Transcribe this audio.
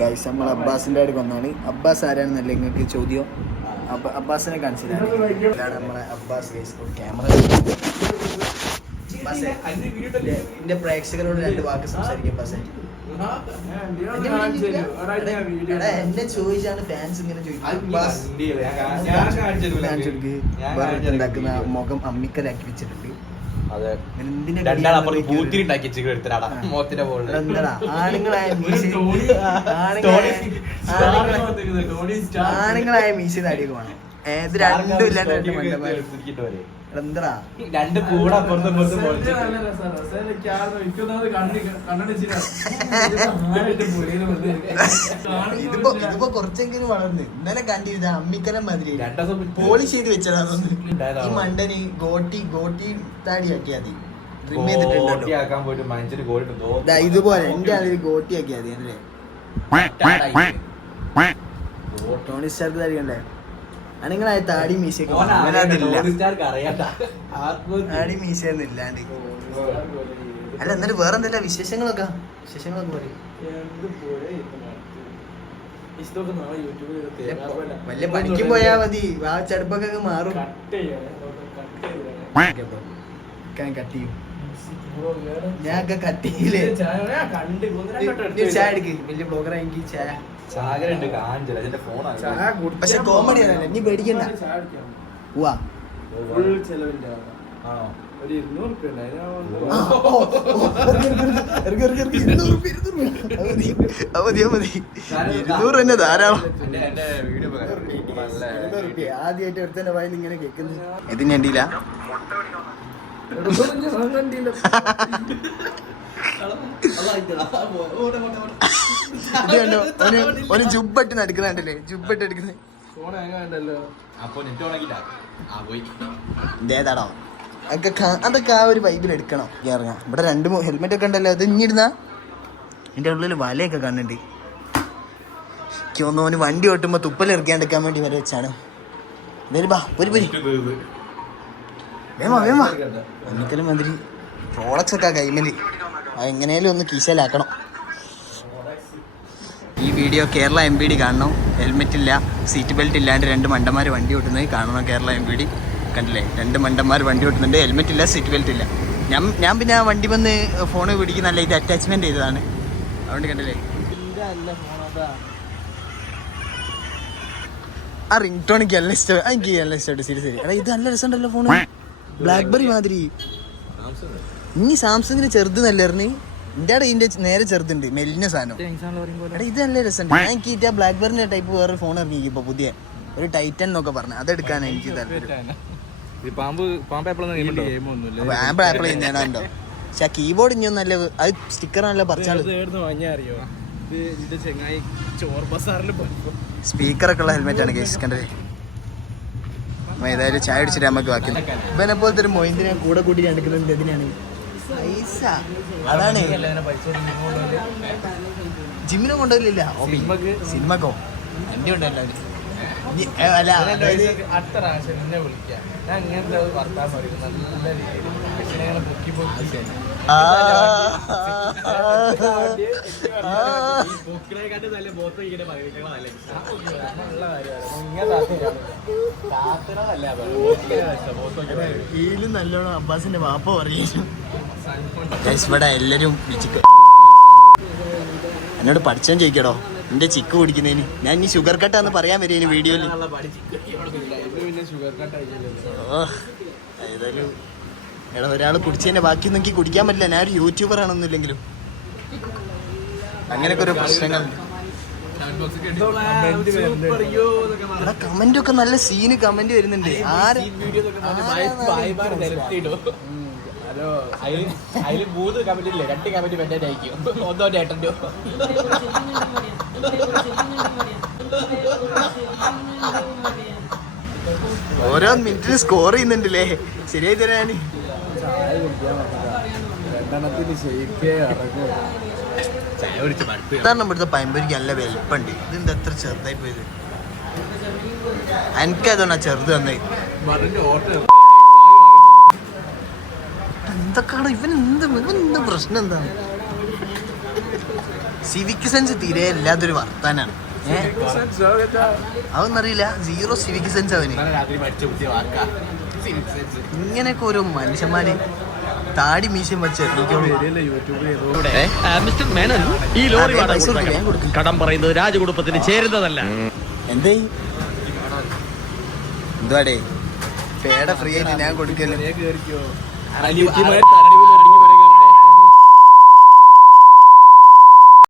Guys നമ്മൾ അബ്ബാസിൻ്റെ അടുത്ത് വന്നാണ്. അബ്ബാസ് ആരാണെന്നല്ല നിങ്ങൾക്ക് ചോദ്യം. അബ്ബാസിനെ കാണിച്ചിട്ടാണ് നമ്മളെ അബ്ബാസ്. ഗൈസ് ക്യാമറ എന്റെ പ്രേക്ഷകരോട് 2 വാക്ക് സംസാരിക്കും. അബ്ബാസ് എന്നെ ചോദിച്ചാണ് ഫാൻസ് ഇങ്ങനെ ചോദിക്കും. മുഖം അമ്മിക്കലാക്കി വെച്ചിട്ടുണ്ട്. ആണുങ്ങളായ മീശ താടിയൊക്കെ വേണം. ഇത് രണ്ടും ഇല്ലാണ്ട് എന്താ ഇതിപ്പോ കുറച്ചെങ്കിലും വളർന്ന് ഇന്നലെ കണ്ടിരുന്ന അമ്മിക്കലം മാതിരി പോളിഷ് ചെയ്ത് വെച്ചതാന്ന്. ഈ മണ്ടന് ഗോട്ടി താടിയാക്കിയാ മതി. ട്രിം ചെയ്തിട്ടുണ്ട് ഇതുപോലെ എന്റെ അതിൽ ഗോട്ടിയാക്കിയാ മതി അല്ലേ. Tony Stark താടിക്കണ്ടേ? അണിങ്ങളായ താടി മീശയൊക്കെ താടി മീശയൊന്നും ഇല്ലാണ്ട്. അല്ല എന്നിട്ട് വേറെ എന്തെല്ലാം വിശേഷങ്ങളൊക്കെ പറയും. വല്ല പണിക്കും പോയാ മതി. ആ ചെടുപ്പൊക്കെ മാറും. കട്ട് ചെയ്യും. ഞാനൊക്കെ കട്ട് ചെയ്യില്ലേ. ചായ എടുക്ക്. വലിയ ബ്ലോഗറാ എനിക്ക് ചായ. പക്ഷെ കോമഡി ആണല്ലേ, നീ പേടിക്കണ്ട. പോവാ തന്നെ ധാരാളം. ആദ്യമായിട്ട് ഒരുത്തന്റെ വായിൽ ഇങ്ങനെ കേൾക്കുന്നത്. ഇതിന് വേണ്ടിയില്ല. ഒരു ജുബട്ട് നടക്കുന്നുണ്ടല്ലേ, ജുബട്ട് എടുക്കുന്നത് ഏതാടോ അതൊക്കെ ആ ഒരു വൈബിൽ എടുക്കണം. ഇറങ്ങാം. ഇവിടെ 2 ഹെൽമെറ്റ് ഒക്കെ ഉണ്ടല്ലോ. അത് ഇഞ്ഞിരുന്ന എൻ്റെ ഉള്ളിൽ വലയൊക്കെ കാണുന്നുണ്ട്. എനിക്ക് തോന്നുന്നു വണ്ടി ഓട്ടുമ്പോ തുപ്പൽ ഇറക്കാണ്ടിരിക്കാൻ വേണ്ടി വരെ വെച്ചാണ്. ഒന്നിക്കലും മന്ത്രി റോളക്സ് ഒക്കെ കൈമല് എങ്ങനെയാലും ഒന്ന് കീശയിലാക്കണം. ഈ വീഡിയോ കേരള MPD കാണണം. ഹെൽമെറ്റ് ഇല്ല, സീറ്റ് ബെൽറ്റ് ഇല്ലാണ്ട് 2 മണ്ടന്മാർ വണ്ടി ഓട്ടുന്നത് കാണണം. കേരള MPD കണ്ടില്ലേ, 2 മണ്ടന്മാർ വണ്ടി ഓട്ടുന്നുണ്ട്. ഹെൽമെറ്റ് ഇല്ല, സീറ്റ് ബെൽറ്റ് ഇല്ല. ഞാൻ പിന്നെ ആ വണ്ടി വന്ന് ഫോണ് പിടിക്കുന്നല്ല, ഇത് അറ്റാച്ച്മെന്റ് ചെയ്തതാണ്. അതുകൊണ്ട് കണ്ടില്ലേ ആ റിംഗ് ടോൺ എനിക്ക് നല്ല ഇഷ്ടം. എനിക്ക് നല്ല ഇഷ്ടമായിട്ട് സീരിയസ്. എടാ ഇത് നല്ല രസമുണ്ടല്ലോ ഫോണ്, ബ്ലാക്ക്ബെറി മാതിരി. ഇനി സാംസങ്ങിന് ചെറുത് നല്ലായിരുന്നു. എൻ്റെ അവിടെ ഇതിന്റെ നേരെ ചെറുതുണ്ട്, മെലിഞ്ഞ സാധനം. എടാ ഇത് നല്ല രസമുണ്ട്. ഞാൻ എനിക്ക് ആ ബ്ലാക്ക്ബെറിന്റെ ടൈപ്പ് വേറെ ഫോൺ ഇറങ്ങി ഇപ്പൊ പുതിയ ഒരു ടൈറ്റൻ എന്നൊക്കെ പറഞ്ഞു. അതെടുക്കാനാണ് എനിക്ക് താല്പര്യം. ആപ്പിൾ ഞാനുണ്ടോ. പക്ഷെ ആ കീബോർഡ് ഇനി നല്ല അത് സ്റ്റിക്കറാണല്ലോ പറിച്ചാൽ. സ്പീക്കറൊക്കെ ഉള്ള ഹെൽമെറ്റ് ആണ് കേസ് കണ്ടത്. ഏതായാലും ചായ അടിച്ചിട്ട് നമുക്ക് ബാക്കി. ഇവനെ പോലത്തെ ഒരു മൊയിന്തിനെ കൂടെ കൂട്ടി എടുക്കുന്നത് എന്തിനാണ്? പൈസ. അതാണ് ജിമ്മിനെ കൊണ്ടുവരില്ല, സിനിമക്കോ വണ്ടി ഉണ്ടല്ലോ. അല്ല അടുത്ത പ്രാവശ്യം എന്നെ വിളിക്കാം. ഞാൻ ഇങ്ങനത്തെ വർത്താൻ പറയും നല്ല രീതിയിൽ നല്ലോണം അബ്ബാസിന്റെ വാപ്പ പറയും. ഇവിടെ എല്ലാരും എന്നോട് പഠിച്ചാൻ ചോദിക്കടോ എന്റെ ചിക്ക് കുടിക്കുന്നതിന്. ഞാൻ ഇനി ഷുഗർ കട്ടാന്ന് പറയാൻ വരിക വീഡിയോയില്. ഏതായാലും എടാ ഒരാൾ കുടിച്ചതിന്റെ ബാക്കി നോക്കി കുടിക്കാൻ പറ്റില്ല. ഞാൻ ഒരു യൂട്യൂബർ ആണെന്നില്ലെങ്കിലും അങ്ങനെയൊക്കെ ഒരു പ്രശ്നങ്ങളുണ്ട്. കമന്റ് ഒക്കെ നല്ല സീന് കമന്റ് വരുന്നുണ്ട്. അതില് 3 കമന്റ് ഇല്ലേ, 2 കമന്റ് പെട്ടെന്ന് അയക്കും. ഒന്നോ ചേട്ടൻ്റെ ഓരോ മിനിറ്റിന് സ്കോർ ചെയ്യുന്നുണ്ടല്ലേ. ശരിയായി തരാന് ഇവിടുത്തെ പയമ്പരിക്ക് നല്ല വലിപ്പുണ്ട്. ഇതെന്താ എത്ര ചെറുതായി പോയത്? എനിക്കതുകൊണ്ടാ ചെറുത് തന്നെ. എന്തൊക്കെയാണ് ഇവനെന്താ പ്രശ്നം? എന്താണ് സിവിക് സെൻസ് തീരെ ഇല്ലാത്തൊരു വർത്താനാണ്. അതൊന്നറിയില്ല, സീറോ സിവിക് സെൻസ് അവന്. ഇങ്ങനെയൊക്കെ ഓരോ മനുഷ്യന്മാര് താടി മീശം വെച്ച് മിസ്റ്റർ മേനൻ, ഈ ലോറി കടം പറയുന്നത് രാജകുടുംബത്തിന് ചേരുന്നതല്ല. എന്തേ എന്തുവാടേ പേട ഫ്രീ ആയിട്ട് ഞാൻ കൊടുക്കല്ലോ.